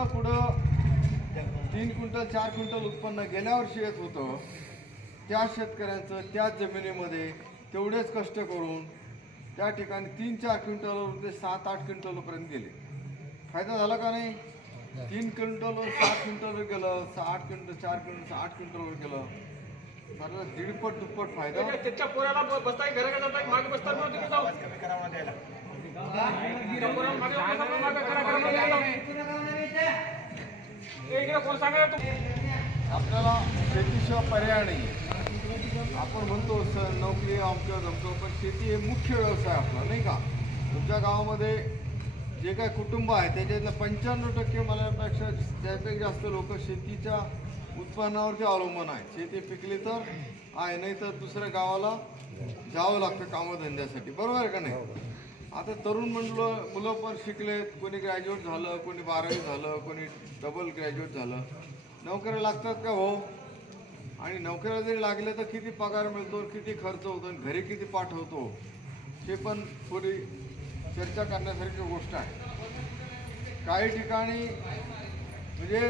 वर्षा पुढं 3 quintal 4 quintal उत्पन्न गेल्या वर्षी येत होतं, त्या शेतकऱ्यांचं त्याच जमिनीमध्ये तेवढेच कष्ट करून त्या ठिकाणी 3-4 क्विंटलवर ते 7-8 क्विंटलपर्यंत गेले. फायदा झाला का नाही? 3 क्विंटलवर 7 क्विंटलवर गेलं, 8 क्विंटल 4 क्विंटल 8 क्विंटलवर गेलं, सारा दीडपट दुप्पट फायदा. त्याच्या पोराला बसताय घरा जातात मागे बसतात नव्हते जाऊ करावा द्यायला आपल्याला शेतीशिवाय पर्याय नाही. आपण म्हणतो सर नोकरी आमच्या जमतो, पण शेती हे मुख्य व्यवसाय आपला, नाही का? तुमच्या गावामध्ये जे काही कुटुंब आहे त्याच्यातलं 95% मलापेक्षा त्यापेक्षा जास्त लोक शेतीच्या उत्पन्नावरती अवलंबून आहे. शेती पिकली तर आहे, नाही तर दुसऱ्या गावाला जावं लागतं कामधंद्यासाठी, बरोबर आहे का नाही? आता तरुण मुलं पण शिकलेत, कोणी ग्रॅज्युएट झालं, कोणी 12वी झालं, कोणी डबल ग्रॅज्युएट झालं. नोकऱ्या लागतात का हो? आणि नोकऱ्या जरी लागल्या तर किती पगार मिळतो, किती खर्च होतो, आणि घरी किती पाठवतो, हे पण थोडी चर्चा करण्यासारखी गोष्ट आहे. काही ठिकाणी म्हणजे